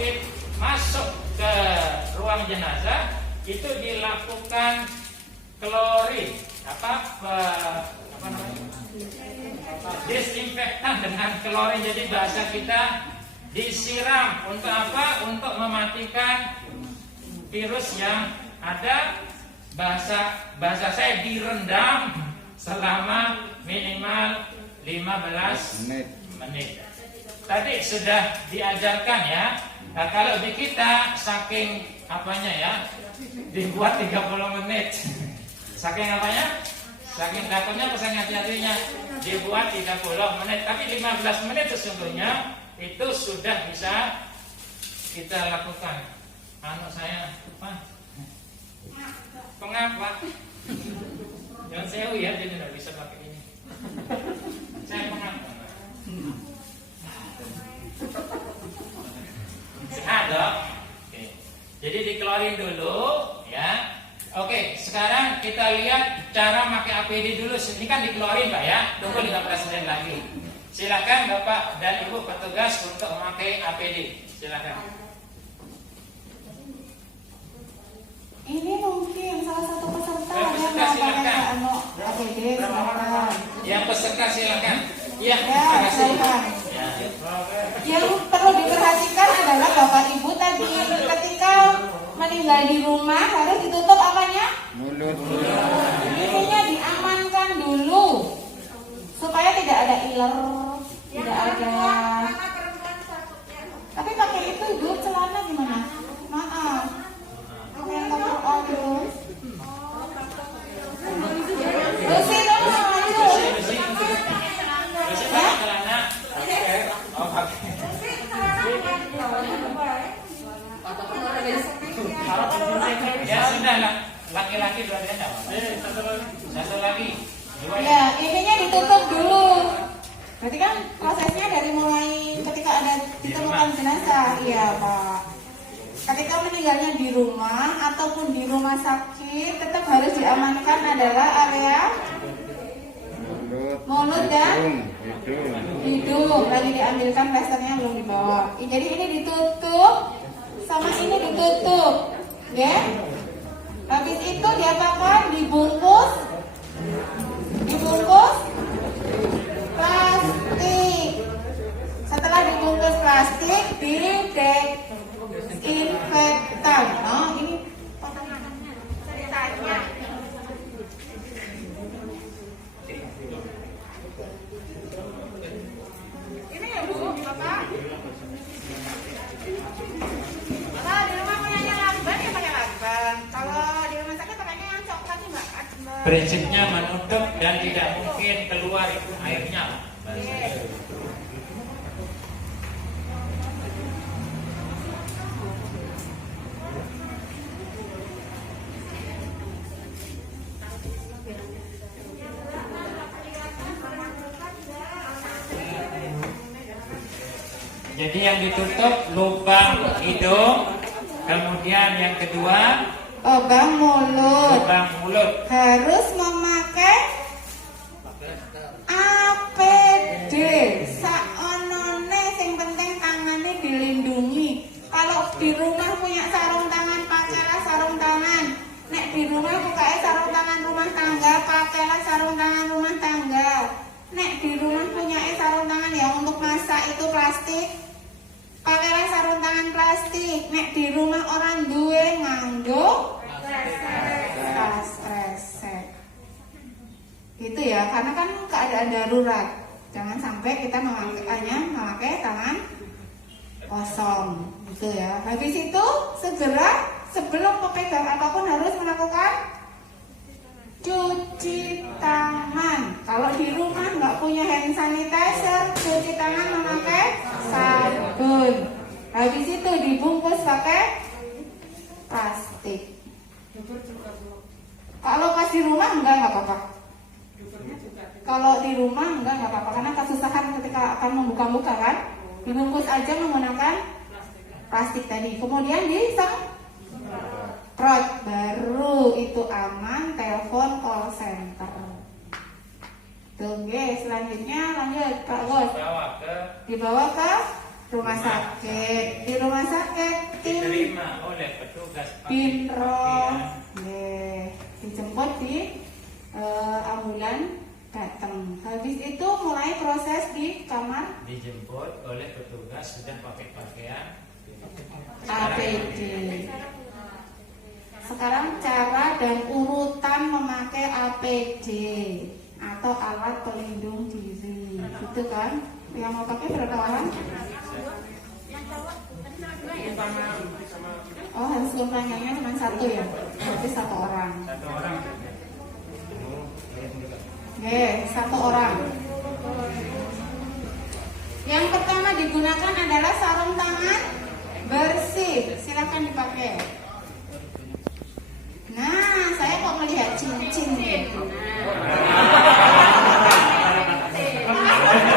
COVID masuk ke ruang jenazah itu dilakukan klorin apa namanya? Disinfektan dengan klorin. Jadi bahasa kita disiram untuk apa? Untuk mematikan virus yang ada. Bahasa saya direndam selama minimal 15 menit. Tadi sudah diajarkan ya. Nah, kalau di kita saking apanya ya, dibuat 30 menit. Saking apanya? Saking takutnya, saking hati-hatinya, dibuat 30 menit. Tapi 15 menit sesungguhnya itu sudah bisa kita lakukan. Saya apa? Pengapa? Jangan sewu ya, jadi tidak bisa pakai ini. Saya pengapa? Sehat dong. Oke. Jadi dikeluarin dulu ya. Oke, sekarang kita lihat cara pakai APD dulu. Ini kan dikeluarin Pak ya. Tunggu 15 menit lagi. Silakan Bapak dan Ibu petugas untuk memakai APD. Silakan. Ini mungkin salah satu peserta yang pakai APD. Silakan. Yang peserta silakan. Ya, terima kasih. Yang perlu diperhatikan adalah Bapak Ibu tadi ketika meninggal di rumah harus ditutup apanya? Mulut. Ininya diamankan dulu supaya tidak ada iler, tidak ada. Tapi pakai itu Ibu celana gimana? Maaf. Yang cover dulu. Bersih dong, maju. Ya sudah lah, laki-laki dua dia satu lagi. Ya, ininya ditutup dulu. Berarti kan prosesnya dari mulai ketika ada ditemukan jenazah, iya Pak. Ketika meninggalnya di rumah ataupun di rumah sakit, tetap harus diamankan adalah area mulut dan hidung. Lagi diambilkan plasternya belum dibawa. Jadi ini ditutup, sama ini ditutup, ya. Habis itu diapakan? Dibungkus plastik. Setelah dibungkus plastik, didesinfektan. Oh, ini potongannya ceritanya. Ini ya Bu, Bapak. Kalau di rumah punyanya lakban ya pakai lakban. Kalau di rumah sakit pakainya yang coklat nih Mbak. Prinsipnya menutup dan tidak mungkin keluar itu airnya. Jadi yang ditutup lubang hidung, kemudian yang kedua lubang mulut. Harus memakai APD. Saonone sing penting tangannya dilindungi. Kalau di rumah punya sarung tangan, pakailah sarung tangan. Nek di rumah bukain sarung tangan rumah tangga, pakailah sarung tangan rumah tangga. Nek di rumah punya sarung tangan yang untuk masak itu plastik, pakailah sarung tangan plastik. Nek di rumah orang duwe nganggo tas resek. Gitu ya, karena kan keadaan darurat. Jangan sampai kita memakai tangan kosong, gitu ya. Habis itu segera sebelum memegang apapun harus melakukan cuci tangan. Kalau di rumah nggak punya hand sanitizer, cuci tangan memakai sabun. Habis itu dibungkus pakai plastik. Kalau pas di rumah nggak apa-apa. Kalau di rumah nggak apa-apa karena kesusahan ketika akan membuka-buka kan. Dibungkus aja menggunakan plastik tadi. Kemudian disemprot, baru itu aman. Telepon call center. Tunggu, selanjutnya lanjut Pak Bos. Dibawa ke rumah sakit. Di rumah sakit diterima oleh petugas Pinro, pakaian. dijemput di ambulan datang. Habis itu mulai proses di kamar Dijemput oleh petugas sudah pakai pakaian APD. Sekarang cara dan urutan memakai APD atau alat pelindung diri, gitu kan? Yang mau pakai berapa orang? Oh, harus kumpulnya cuma satu ya? Berarti satu orang. Satu orang. Oke, satu orang. Yang pertama digunakan adalah sarung tangan bersih. Silakan dipakai. Nah, saya kok melihat cincin.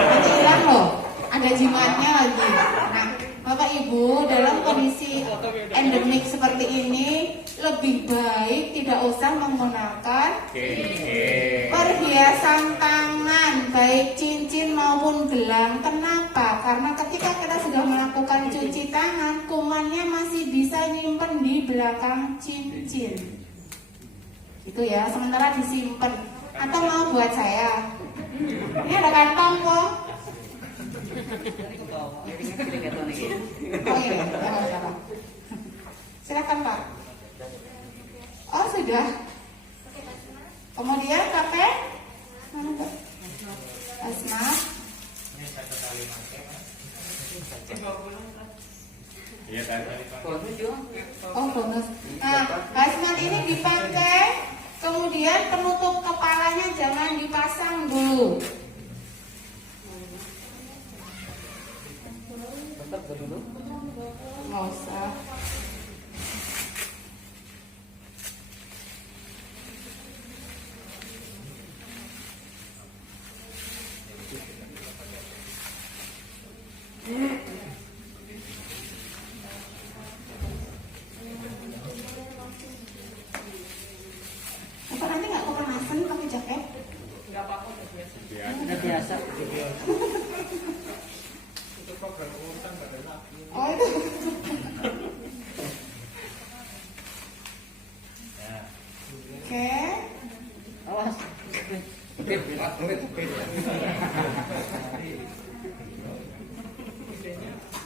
Nanti hilang loh. Ada jimatnya lagi. Nah, Bapak Ibu, dalam kondisi endemik seperti ini lebih baik tidak usah menggunakan perhiasan tangan, baik cincin maupun gelang. Kenapa? Karena ketika kita sudah melakukan cuci tangan, kumannya masih bisa nyimpen di belakang cincin. Itu ya, sementara disimpan. Atau mau buat saya? Ini ada kantong kok. Oh iya, salah. Silakan Pak. Oh sudah. Kemudian pakai mana Pak? Asmat. Ini satu kali pakai, Mas. Iya, kali pakai. Oh bonus. Nah, asmat ini dipakai. Kemudian penutup kepalanya jangan dipasang dulu. Nggak usah. Apa nanti nggak kepanasan pakai jaket? Nggak apa-apa, udah biasa. Biasa. Itu program urusan pada laki. Oh itu. Ya. Oke. Awas.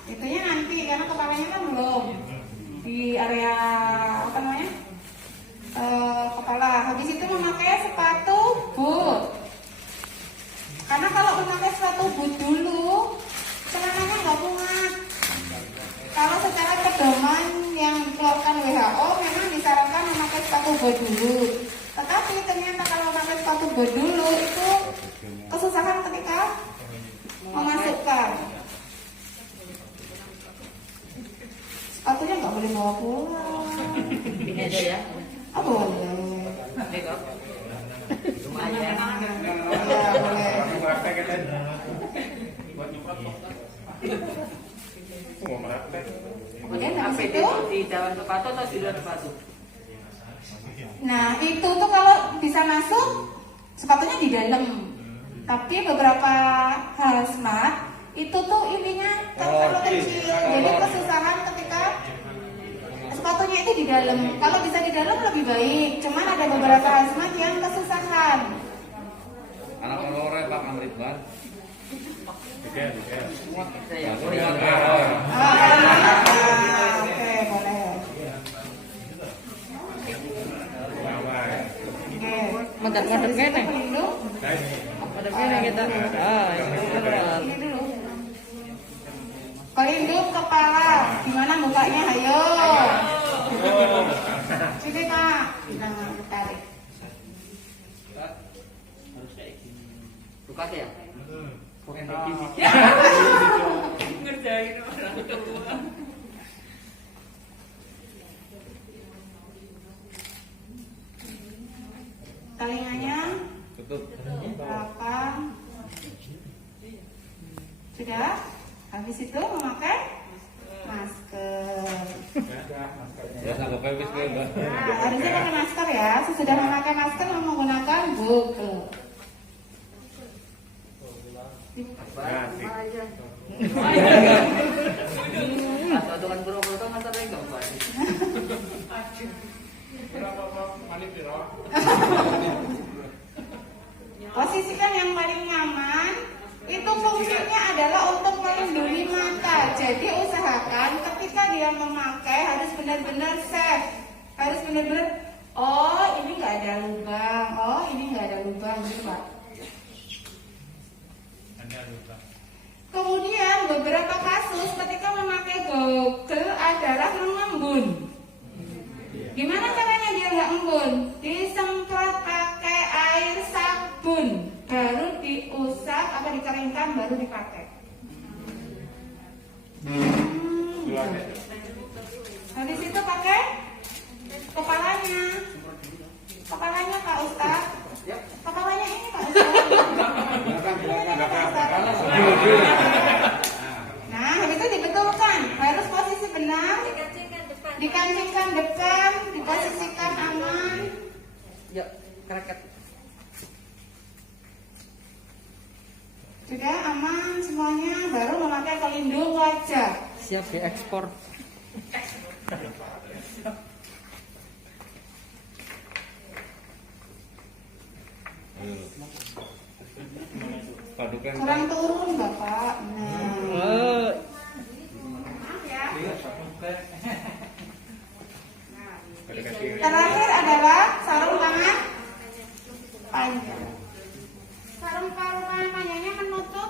Itunya nanti karena kepalanya kan belum di area apa namanya kepala. Habis itu memakai sepatu boot. Karena kalau memakai sepatu boot dulu celananya nggak kuat. Kalau secara pedoman yang dikeluarkan WHO memang disarankan memakai sepatu boot dulu. Tetapi ternyata kalau memakai sepatu boot dulu itu kesusahan ketika memasukkan. Sepatunya nggak boleh bawa pulang. Ini aja ya. Oh boleh. Ini kok. Lumayan. Ya boleh. Kemudian habis APD itu, itu di dalam sepatu atau di luar sepatu? nah itu tuh kalau bisa masuk sepatunya di dalam. Tapi beberapa hazmat itu tuh ininya terlalu kecil, jadi kesusahan ketika sepatunya itu di dalam. Kalau bisa di dalam lebih baik. Cuman ada beberapa hazmat yang kesusahan. Anak lore Pak Amrit Ban. Semua bisa ya. Oke boleh. Madep kene. Pelindung. Madep kene kita. Ah, Ini dulu. Pelindung kepala. Gimana bukanya? Ayo. Sini Pak. Nah, tarik. Buka ya. Ngerjain orang tua. Telinganya Tutup. belakang. Sudah? Habis itu memakai masker. Ya sanggup pepis kowe, Mbak. Nah, harusnya pakai masker ya. Sesudah memakai masker menggunakan buku. Apa aja. piro? Posisikan yang paling nyaman. Itu fungsinya adalah untuk melindungi mata. Jadi usahakan ketika dia memakai harus benar-benar safe. Harus benar-benar, oh ini nggak ada lubang, oh ini nggak ada lubang, gitu Pak. Anda lupa. Kemudian beberapa kasus ketika memakai goggle adalah mengembun. Gimana caranya dia nggak embun? Disemprot pakai air sabun, baru diusap apa dikeringkan, baru dipakai. Habis itu pakai kepalanya. Kepalanya Pak Ustaz. Kepalanya ini Pak Ustaz. Nah, habis itu dibetulkan. Harus posisi benar. Dikancingkan depan, diposisikan aman. Ya, kereket. Sudah aman semuanya, baru memakai pelindung wajah. Siap diekspor. Padukan. Kurang turun Bapak. Nah. Maaf ya. Terakhir adalah sarung tangan panjang. Sarung tangan panjangnya menutup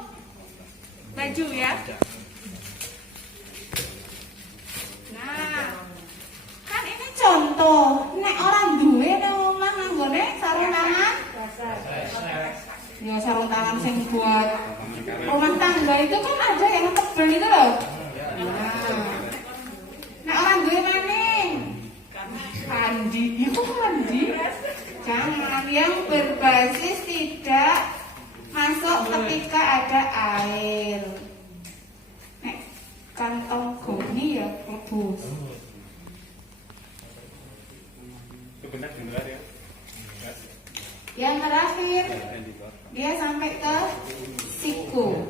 baju ya. Nah, kan ini contoh. Nek orang duwe nang omah nganggone sarung tangan. Ya sarung tangan sing buat rumah tangga itu kan ada yang tebel itu loh. Nah orang duwe maning. Kandi, itu kandi. Jangan yang berbasis tidak masuk ketika ada air. Nek kantong goni ya rebus. Itu benar di luar ya. Yang terakhir dia sampai ke siku.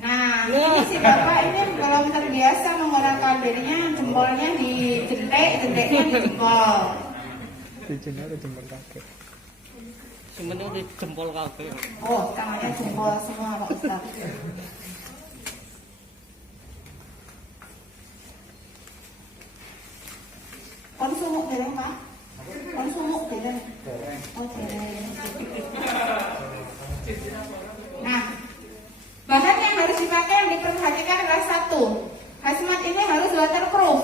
Nah, ini si bapak ini belum terbiasa menggunakan dirinya, jempolnya dijentek, jenteknya di jempol. Sebenarnya di jempol kafe. Oh, tangannya jempol semua Pak Ustaz. Konsumuk dereng Pak? Konsumuk dereng? Oh dereng. Nah, bahan yang harus dipakai yang diperhatikan adalah satu, hazmat ini harus waterproof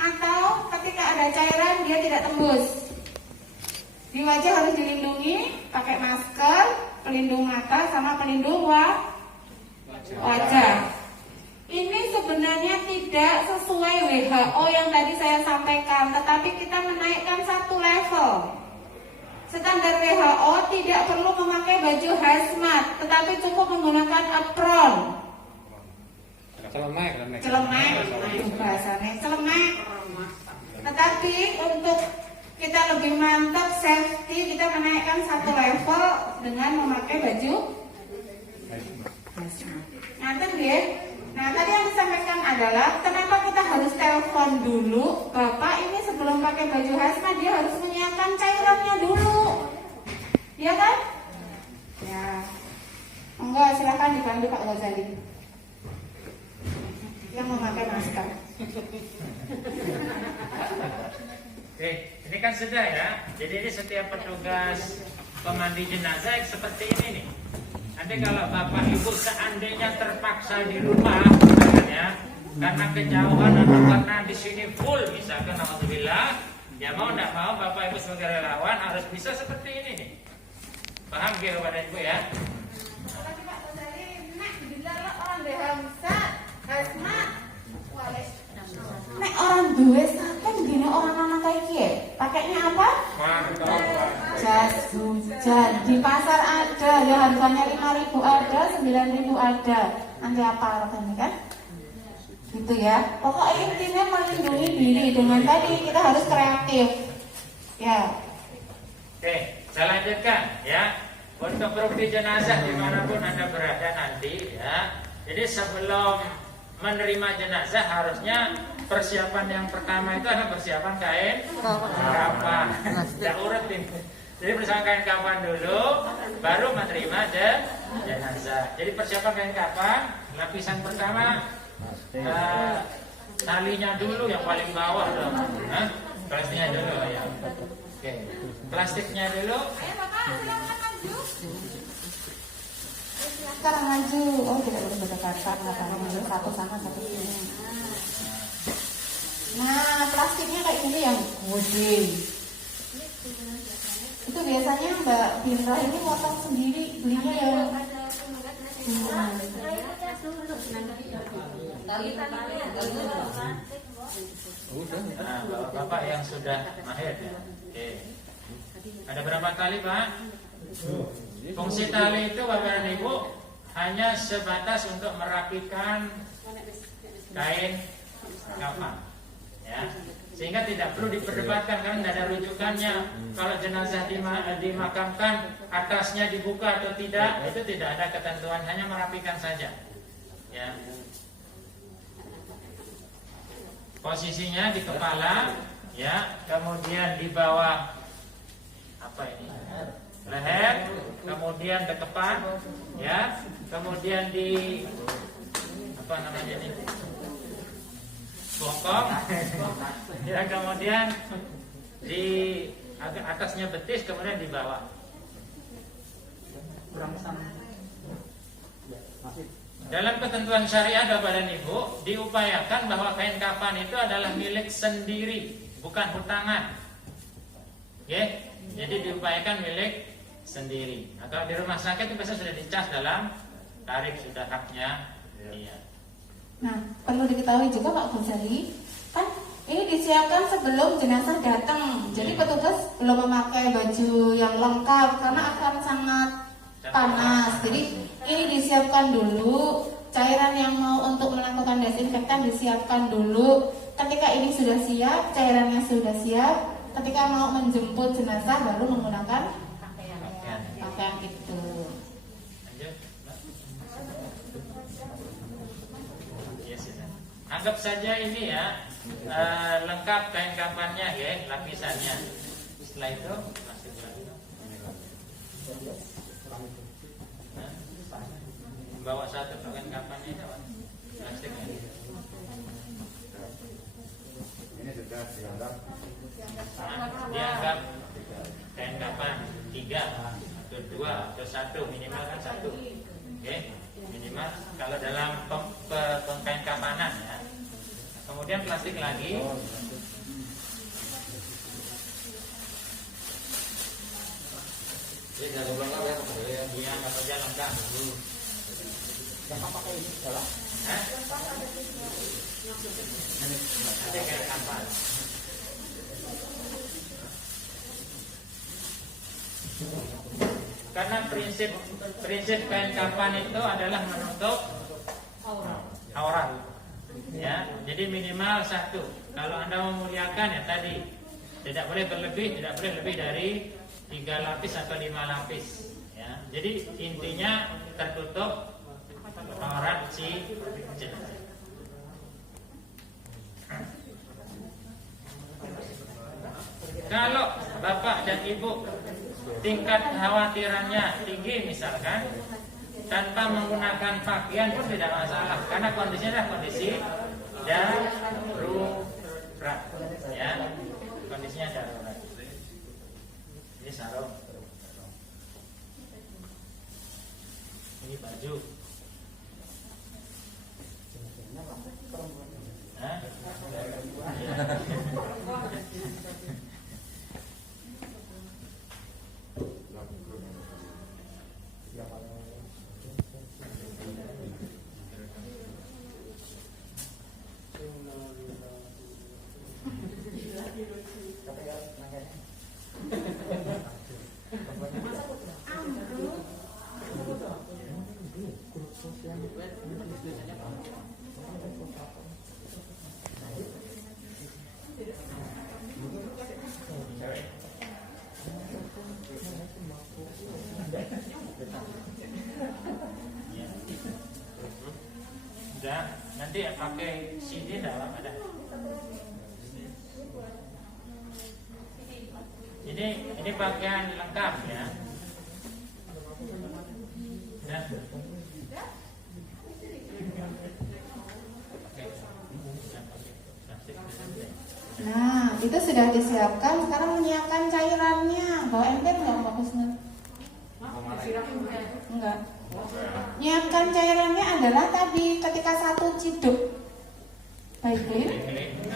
atau ketika ada cairan dia tidak tembus. Di wajah harus dilindungi pakai masker, pelindung mata sama pelindung wajah. Ini sebenarnya tidak sesuai WHO yang tadi saya sampaikan, tetapi kita menaikkan satu level. Standar WHO tidak perlu memakai baju hazmat, tetapi cukup menggunakan apron. Celemek. Itu bahasanya celemek. Tetapi untuk kita lebih mantap safety, kita menaikkan satu level dengan memakai baju hazmat. Nanti ya. Nah tadi yang disampaikan adalah kenapa kita harus telepon dulu. Bapak ini sebelum pakai baju hazmat dia harus menyiapkan cairannya dulu, ya kan? Ya, enggak, silakan dibantu Pak Ghazali yang memakai masker. Oke, ini kan sudah ya. Jadi ini setiap petugas pemandi jenazah seperti ini nih. Nanti kalau bapak ibu seandainya terpaksa di rumah, misalnya karena kejauhan atau karena di sini full, misalkan alhamdulillah, ya mau tidak mau bapak ibu sebagai relawan harus bisa seperti ini nih. Paham gitu Bapak Ibu ya? Tadi Pak Ghazali, nek dilarang orang dehamsa, hazmat, wales. Nek orang duwe saking gini orang anak kayak kie, pakainya apa? Jas hujan. Di pasar ada, ya harganya 5.000 ada, 9.000 ada. Nanti apa harganya kan? Gitu ya. Pokoknya intinya melindungi diri. Dengan tadi kita harus kreatif. Ya. Oke, saya lanjutkan ya. Untuk rukun jenazah dimanapun Anda berada nanti ya. Jadi sebelum menerima jenazah harusnya persiapan yang pertama itu adalah persiapan kain kafan. Tidak urut ini. Jadi persiapan kain kafan dulu, baru menerima jenazah. Jadi persiapan kain kafan, lapisan pertama talinya dulu yang paling bawah dong. Plastiknya dulu ya. Oke. Plastiknya dulu. Sekarang maju. Oh, tidak boleh berdekatan, katanya satu sana satu sini. Nah, plastiknya kayak gini yang gede. Itu biasanya Mbak Bindra ini potong sendiri, belinya yang Nah, bapak yang sudah mahir ya. Oke. Ada berapa tali, Pak? Fungsi tali itu Bapak dan Ibu hanya sebatas untuk merapikan kain kafan, ya. Sehingga tidak perlu diperdebatkan karena tidak ada rujukannya. Kalau jenazah dimakamkan atasnya dibuka atau tidak, itu tidak ada ketentuan, hanya merapikan saja. Ya. Posisinya di kepala, ya, kemudian di bawah apa ini? Leher, kemudian dekepan, ya, kemudian di apa namanya ini? Bokong, ya, kemudian di agak atasnya betis, kemudian di bawah. Dalam ketentuan syariat Bapak dan Ibu diupayakan bahwa kain kafan itu adalah milik sendiri, bukan hutangan. Oke, jadi diupayakan milik sendiri. Nah, kalau di rumah sakit itu biasanya sudah dicas dalam tarif, sudah haknya. Iya. Nah, perlu diketahui juga Pak Ghazali, kan ini disiapkan sebelum jenazah datang. Jadi petugas belum memakai baju yang lengkap karena akan sangat panas. Jadi ini disiapkan dulu, cairan yang mau untuk melakukan desinfektan disiapkan dulu. Ketika ini sudah siap, cairannya sudah siap, ketika mau menjemput jenazah baru menggunakan pakaian itu. Anggap saja ini ya lengkap kain kafannya ya, lapisannya. Setelah itu masuk lagi. Bawa satu kain kafannya itu plastiknya. Ini sudah dianggap Dianggap kain kafan 3 atau 2 atau 1, minimal kan 1. Oke, minimal kalau dalam kain kafanan ya. Kemudian plastik lagi. Ini jangan lengkap ya, ya. Dia nggak saja lengkap dulu. Jangan pakai ini salah. Ada kain kafan. Karena prinsip kain kafan itu adalah menutup aurat. Ya, jadi minimal 1. Kalau Anda memuliakan ya tadi tidak boleh berlebih, tidak boleh lebih dari 3 lapis atau 5 lapis. Ya, jadi intinya tertutup aurat si jenazah. Kalau bapak dan ibu tingkat kekhawatirannya tinggi misalkan, tanpa menggunakan pakaian pun tidak masalah karena kondisinya adalah kondisi darurat, ya, kondisinya darurat. Ini sarung, ini baju. Hah? Sudah, nanti pakai CD enggak apa ada. Ini pakaian lengkap ya. Ya. Nah, itu sudah disiapkan. Sekarang menyiapkan cairannya. Bawa ember nggak bagusnya? Enggak. Nyiapkan cairannya adalah tadi ketika 1 ciduk Baiklin, 9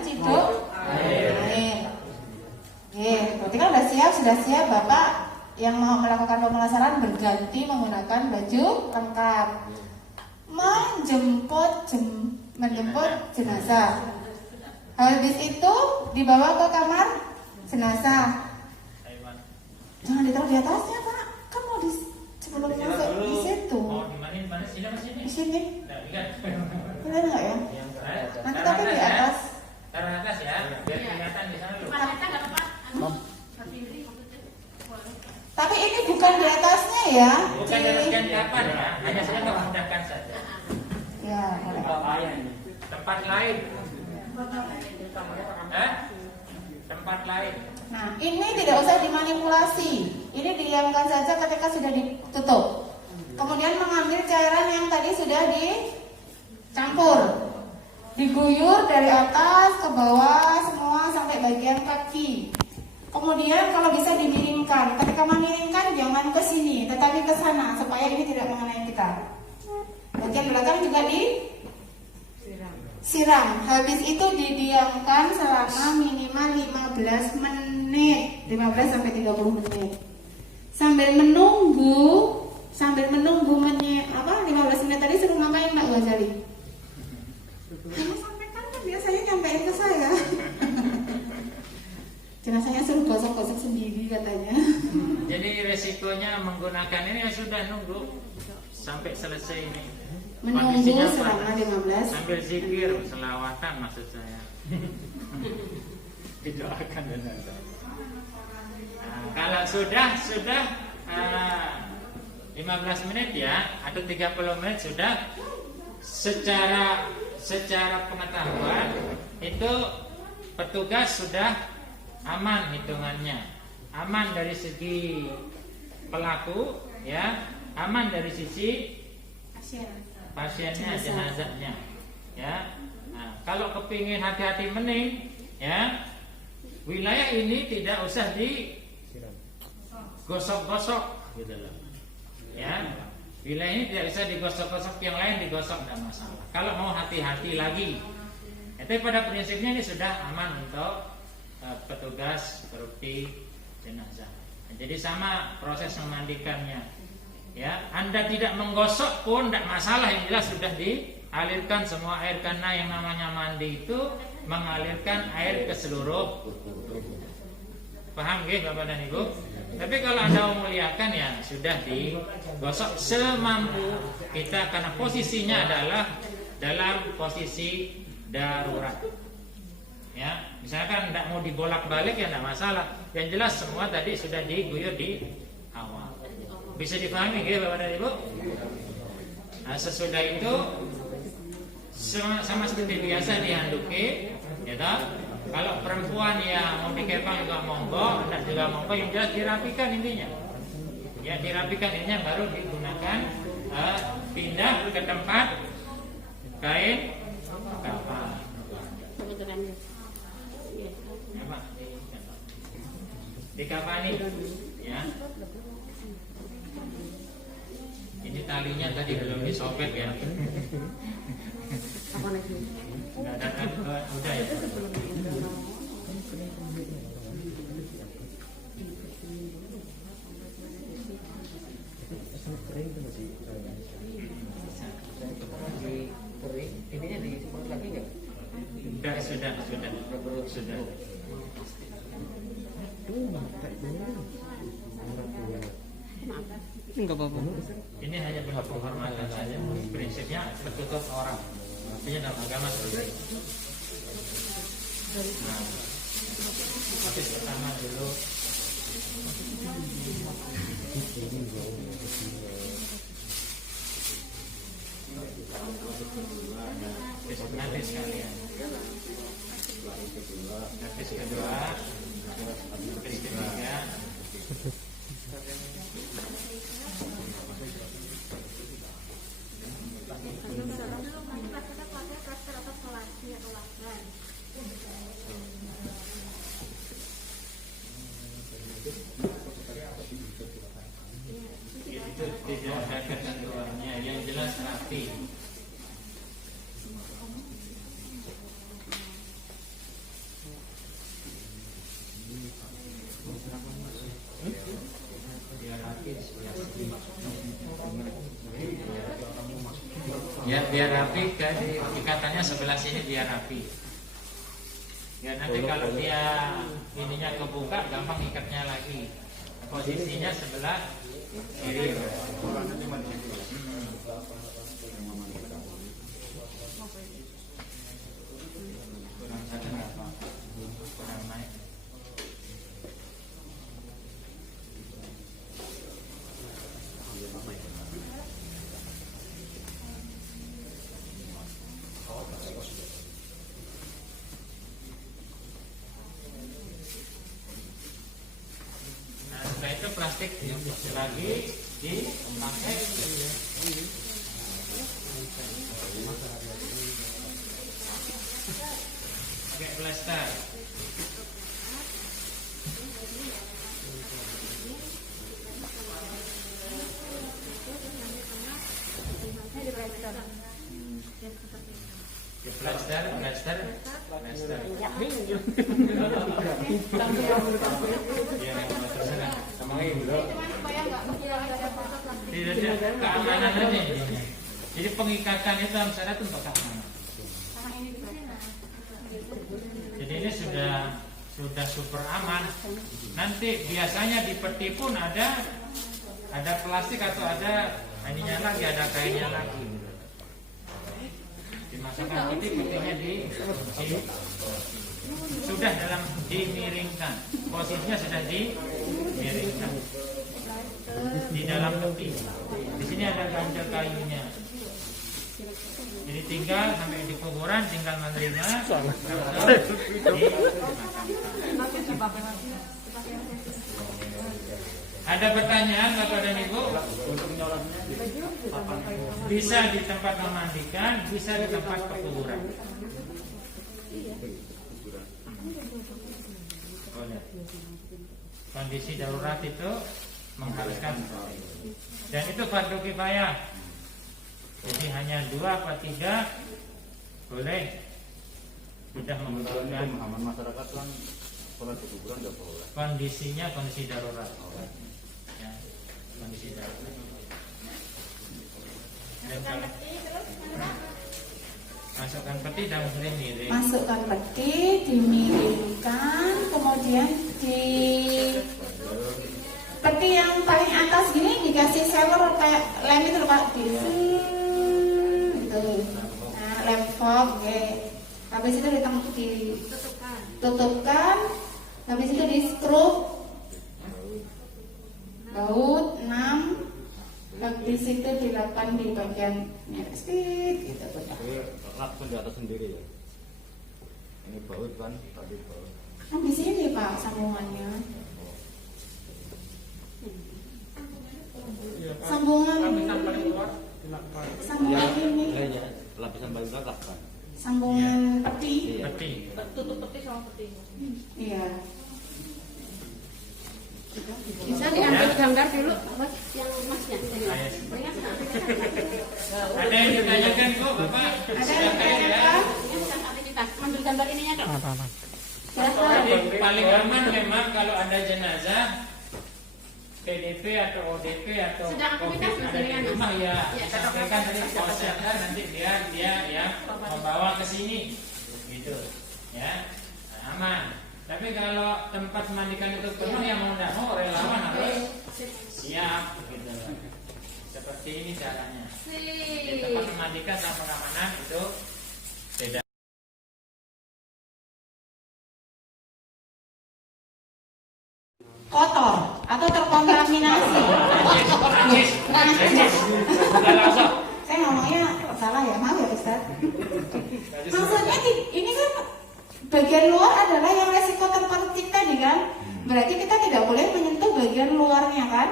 ciduk air. Oke, berarti kan sudah siap Bapak yang mau melakukan pemulasaran berganti menggunakan baju lengkap. Menjemput jenazah. Habis itu dibawa ke kamar jenazah. Jangan ditaruh di atasnya, Pak. Kan mau sebelum masuk di situ. Oh, di mana sini mas ini? Di sini. Nah, lihat. Boleh nggak ya? Nanti tapi di atas. Taruh atas ya, biar kelihatan di sana dulu. Tapi ini bukan di atasnya ya. Bukan demikian kapan ya, hanya saja memudahkan saja. Ya, boleh. Tempat lain. Tempat lain. Nah, ini tidak usah dimanipulasi. Ini didiamkan saja ketika sudah ditutup. Kemudian mengambil cairan yang tadi sudah dicampur. Diguyur dari atas ke bawah semua sampai bagian kaki. Kemudian kalau bisa dimiringkan. Ketika memiringkan jangan ke sini, tetapi ke sana supaya ini tidak mengenai kita. Bagian belakang juga disiram. Habis itu didiamkan selama minimal 15 menit, 15 sampai 30 menit. Sambil menunggu 15 menit tadi suruh ngapain Mbak Ghazali? Kamu sampaikan kan biasanya nyampein ke saya. Jenazahnya suruh gosok-gosok sendiri katanya. Jadi resikonya menggunakan ini ya sudah nunggu sampai selesai ini. Menunggu Kondisinya selama 15. sambil zikir, selawatan maksud saya. Didoakan jenazah. Nah, kalau sudah 15 menit ya atau 30 menit sudah secara pengetahuan itu petugas sudah aman hitungannya, aman dari segi pelaku ya, aman dari sisi pasiennya, jenazahnya ya. Nah, kalau kepingin hati-hati mening ya, wilayah ini tidak usah digosok-gosok gitu loh ya. Wilayah ini tidak bisa digosok-gosok, yang lain digosok tidak masalah. Kalau mau hati-hati lagi, tapi pada prinsipnya ini sudah aman untuk petugas perukti jenazah. Nah, jadi sama proses memandikannya. Ya, Anda tidak menggosok pun tidak masalah, yang jelas sudah dialirkan semua air, karena yang namanya mandi itu mengalirkan air ke seluruh tubuh. Paham nggih Bapak dan Ibu? Tapi kalau Anda memuliakan ya sudah digosok semampu kita, karena posisinya adalah dalam posisi darurat. Ya, misalkan tidak mau dibolak-balik ya tidak masalah. Yang jelas semua tadi sudah diguyur di awal. Bisa dipahami ya Bapak dan Ibu? Nah, sesudah itu sama seperti biasa dihanduki, ya toh? Kalau perempuan yang mau dikepang juga monggo, tidak juga monggo, yang jelas dirapikan intinya. Ya, dirapikan intinya baru digunakan pindah ke tempat kain kafan. Dikafani ya. Ini talinya tadi belum disobek ya. Apa lagi? Enggak ada kan? Udah ya. Intinya disimpan lagi nggak? Sudah. Enggak apa-apa. Ini hanya bentuk penghormatan saja. Prinsipnya tertutup orang. Artinya dalam agama seperti itu. Nah, habis pertama dulu. Nanti sekalian. Lapis kedua, lapis ketiga. Itu tidak ada ketentuannya, yang jelas rapi. Ya biar rapi, ikatannya sebelah sini biar rapi. Ya nanti kalau dia ininya kebuka gampang ikatnya lagi. Posisinya sebelah kiri. Kurang satu berapa? Kurang naik. Nah setelah itu plastik lagi dipakai. Pakai plaster. Plaster. Ya, terserah. Tidak, keamanan aja. Jadi pengikatan itu dalam syarat untuk keamanan. Jadi ini sudah super aman. Nanti biasanya di peti pun ada plastik atau ada ininya lagi, ada kainnya lagi. Dimasukkan petinya sudah dalam dimiringkan, posisinya sudah dimiringkan di dalam peti. Di sini ada ganjel kayunya. Jadi tinggal sampai di kuburan tinggal menerima. Ada pertanyaan Bapak dan Ibu? Bisa di tempat memandikan, bisa di tempat pekuburan. Kondisi darurat itu mengharuskan, dan itu fardu kifayah. Jadi hanya 2 atau 3 boleh, sudah membutuhkan. Masyarakat kan sholat di kuburan nggak boleh. Kondisinya kondisi darurat. Ya, kondisi darurat. Dan kalau masukkan peti dan miring. Masukkan peti, dimiringkan, kemudian di peti yang paling atas gini dikasih sewer kayak lem itu loh Pak, gitu. Nah, lem fog, habis itu ditutupkan, habis itu di skrup baut 6, habis itu dilakukan di bagian speed gitu. Langsung di atas sendiri ya. Ini baut kan, tadi baut. Kan di sini Pak sambungannya. Sambungan ini. Ya, lapisan paling atas kan. Sambungan peti. Peti. Tutup peti sama peti. Iya. Bisa diambil gambar dulu yang masnya. Ada yang ditanyakan kok Bapak? Ada yang Silakan ya. Ini bukan aktivitas. Ambil gambar ininya dong. Jadi paling aman memang kalau ada jenazah PDP atau ODP atau Sedang aktivitas COVID ada di sendirian, rumah Mas. ya, Ya, sampaikan dari posyandu nanti dia ya membawa ke sini gitu ya, aman. Tapi kalau tempat mandikan itu penuh yang mau tidak mau relawan harus siap gitu. Seperti ini caranya. Di tempat memandikan dan pengamanan itu beda. Kotor atau terkontaminasi. Najis. Udah langsung. Saya ngomongnya kok salah ya, maaf ya Ustaz. Maksudnya ini kan bagian luar adalah yang resiko terpenting tadi kan. Berarti kita tidak boleh menyentuh bagian luarnya kan.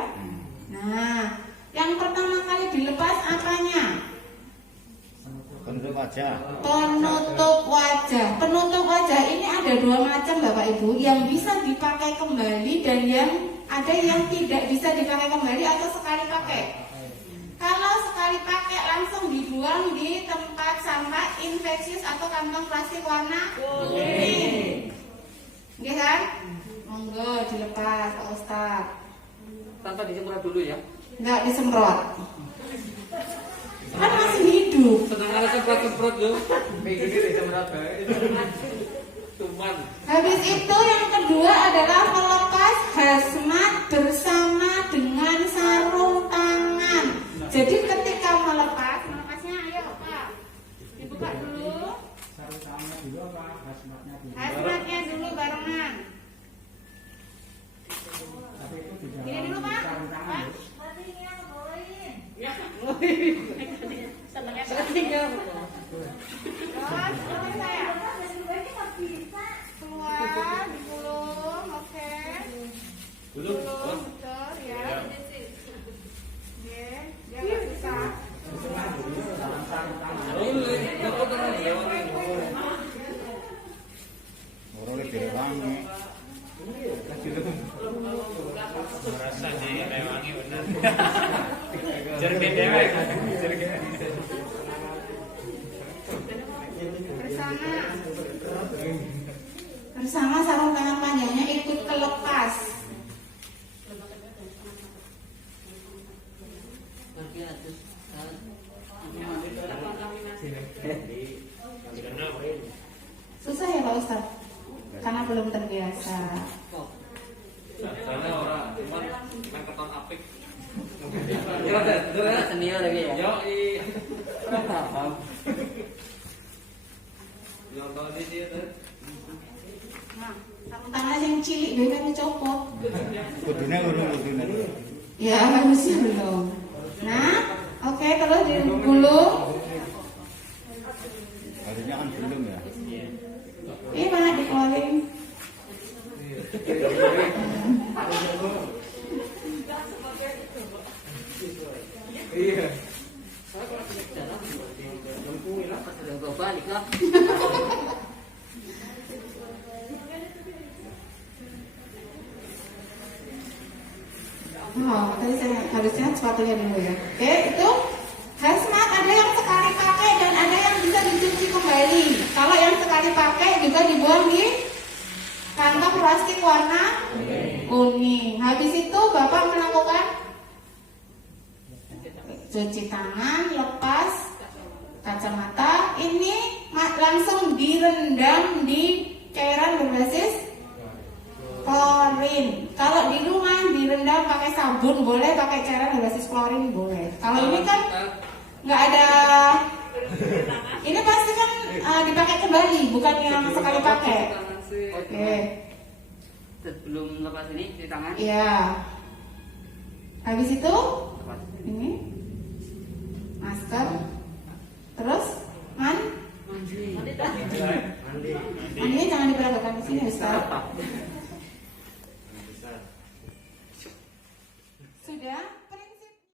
Nah, yang pertama kali dilepas apanya? Penutup wajah. Penutup wajah. Penutup wajah ini ada dua macam Bapak Ibu, yang bisa dipakai kembali dan yang ada yang tidak bisa dipakai kembali atau sekali pakai. Kalau sekali pakai langsung dibuang di tempat sampah infeksius atau kantong plastik warna kuning. Oke kan? Monggo dilepas Pak Ustaz. Tanpa disemprot dulu ya. Enggak disemprot. Kan masih hidup. Senang ada semprot-semprot tuh. Kayak gini deh semprot baik. Cuman. Habis itu yang kedua adalah melepas hazmat bersama dengan sarung tangan. Jadi ketika melepasnya ayo Pak, dibuka dulu. Sarung tangannya dulu apa hazmatnya dulu? Hazmatnya dulu barengan. Tapi itu di Ini dalam dulu Pak. sarung tangan. Senangnya Terus saya keluar, digulung, oke. Gulung, betul ya. Oke, dia nggak bisa. Orang lebih wangi. Merasa direwangi bener. Jergen dewek. Bersama sarung tangan panjangnya ikut kelepas. Susah ya Pak Ustaz? Karena belum terbiasa. Karena orang cuman main keton apik. Ya, senior lagi ya. Yo, paham. Yang tahu di situ. Nah, sarung tangan yang cilik beda dicopot. Kudune urung. Ya harusnya belum. Nah, oke terus digulung. Harusnya kan belum ya. Ini mana dikeluarin? Iya. Sudah gue balik lah. Oh, tadi saya harusnya sepatunya dulu ya. Oke, itu hazmat ada yang sekali pakai dan ada yang bisa dicuci kembali. Kalau yang sekali pakai juga dibuang di kantong plastik warna kuning. Habis itu Bapak melakukan cuci tangan, lepas kacamata. Ini langsung direndam di cairan berbasis klorin. Kalau di rumah direndam pakai sabun boleh, pakai cairan berbasis klorin boleh. Kalau ini kan nggak ada. Ini pasti kan dipakai kembali, bukan yang sekali pakai. Oke. Sebelum lepas ini cuci tangan. Iya. Habis itu ini masker. Terus mandi jangan diperagakan di sini Ustaz.